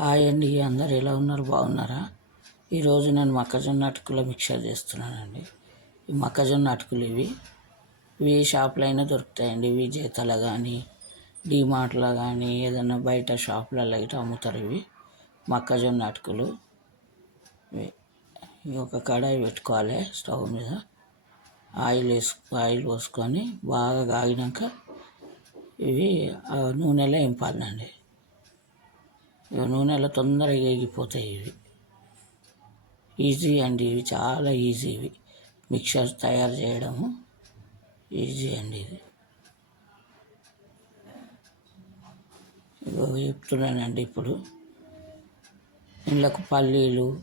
Hi అండి అందరు ఎలా ఉన్నారు? బాగున్నారా? ఈరోజు నేను మొక్కజొన్న అటుకుల మిక్చర్ చేస్తున్నానండి. ఈ మొక్కజొన్న అటుకులు ఇవి. ఇవి షాప్లో అయినా దొరుకుతాయండి. విజేతలో కానీ డిమార్ట్లో కానీ ఏదైనా బయట షాపులలో అయితే అమ్ముతారు ఇవి. మొక్కజొన్న అటుకులు. ఇవి. ఒక కడాయి పెట్టుకోవాలి స్టవ్ మీద. ఆయిల్ వేసు ఆయిల్ పోసుకొని బాగా కాగినాక ఇవి ఆ నూనెలో ఇంపాలండి నూనెలో తొందరగా వేగిపోతాయి ఇవి. ఈజీ అండి ఇవి చాలా ఈజీ ఇవి. మిక్చర్ తయారు చేయడము ఈజీ అండి ఇది. చెప్తున్నానండి ఇప్పుడు. ఇండ్లకు పల్లీలు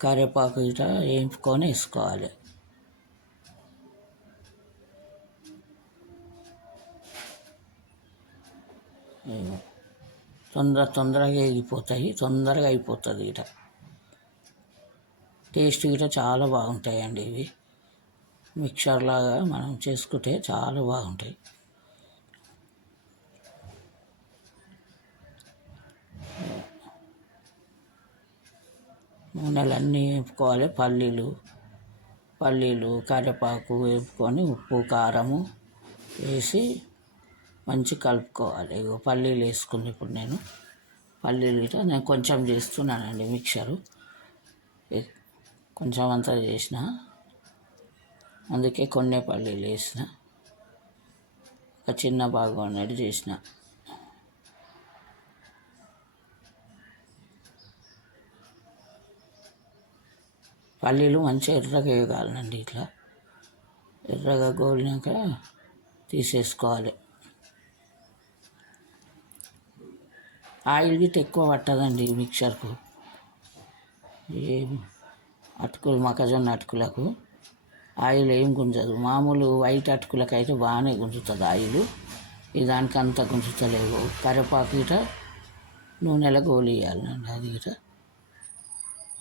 కరివేపాకు ఇట్లా వేయించుకొని వేసుకోవాలి. ఇగో. తొందర తొందరగా ఎగిపోతాయి తొందరగా అయిపోతుంది ఇట టేస్ట్ గిట చాలా బాగుంటాయండి ఇవి. మిక్చర్ లాగా మనం చేసుకుంటే చాలా బాగుంటాయి. నూనెలన్నీ వేపుకోవాలి పల్లీలు పల్లీలు కరివేపాకు వేపుకొని ఉప్పు కారము వేసి మంచి కలుపుకోవాలి. ఇగో పల్లీలు వేసుకుని ఇప్పుడు నేను పల్లీలు ఇట్లా నేను కొంచెం చేస్తున్నానండి మిక్చరు. కొంచెం అంతా చేసిన. అందుకే కొన్ని పల్లీలు వేసిన. ఒక చిన్న భాగం అనేది చేసిన. పల్లీలు మంచిగా ఎర్రగా వేయగలనండి ఇట్లా. ఎర్రగా గోలినాక తీసేసుకోవాలి. ఆయిల్ గిట్ట ఎక్కువ పట్టదండి మిక్చర్కు. అటుకులు మొక్కజొన్న అటుకులకు ఆయిల్ ఏం గుంజదు. మామూలు వైట్ అటుకులకు అయితే బాగానే గుంజుతుంది ఆయిల్. దానికి అంత గుంజుతలేవు. కరివేపాకు గిట నూనెలో గోలియాలండి అది గిట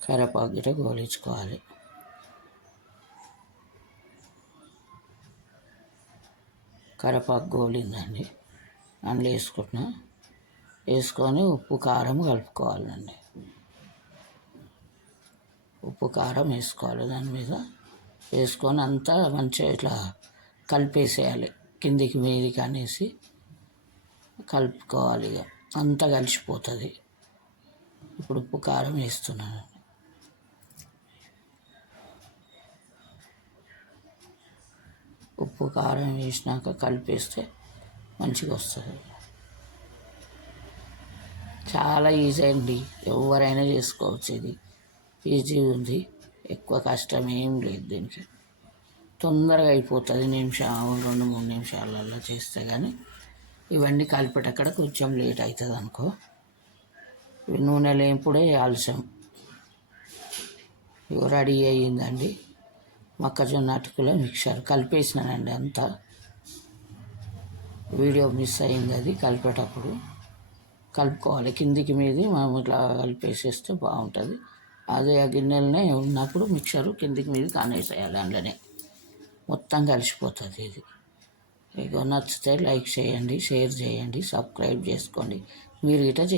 కరివేపాకు గిట గోలించుకోవాలి. కరివేపాకు గోలిందండి. అందులో వేసుకుంటున్నాను వేసుకొని ఉప్పు కారం కలుపుకోవాలండి ఉప్పు కారం వేసుకోవాలి దాని మీద. వేసుకొని అంతా మంచిగా ఇట్లా కలిపేసేయాలి. కిందికి మీదికి అనేసి కలుపుకోవాలి ఇక. అంతా కలిసిపోతుంది. ఇప్పుడు ఉప్పు కారం వేస్తున్నాను. ఉప్పు కారం వేసినాక కలిపేస్తే మంచిగా వస్తుంది. చాలా ఈజీ అండి. ఎవరైనా చేసుకోవచ్చు ఇది. ఈజీ ఉంది. ఎక్కువ కష్టం ఏం లేదు దీనికి. తొందరగా అయిపోతుంది నిమిషం రెండు మూడు నిమిషాలలో చేస్తే కానీ ఇవన్నీ కలిపేటక్కడ కొంచెం లేట్ అవుతుంది అనుకో. నూనె లేంపుడే ఆలస్యం. ఇవి రెడీ అయ్యిందండి. మొక్కజొన్న అటుకుల మిక్చర్ కలిపేసినానండి అంతా. వీడియో మిస్ అయింది అది కలిపేటప్పుడు. కలుపుకోవాలి. కిందికి మీది మనం ఇట్లా కలిపేసేస్తే బాగుంటుంది. అదే ఆ గిన్నెలనే ఉన్నప్పుడు మిక్చరు కిందికి మీది కానేసేయాలి అందులోనే. మొత్తం కలిసిపోతుంది ఇది. మీకు నచ్చితే లైక్ చేయండి షేర్ చేయండి సబ్స్క్రైబ్ చేసుకోండి. మీరు గిట్ట చే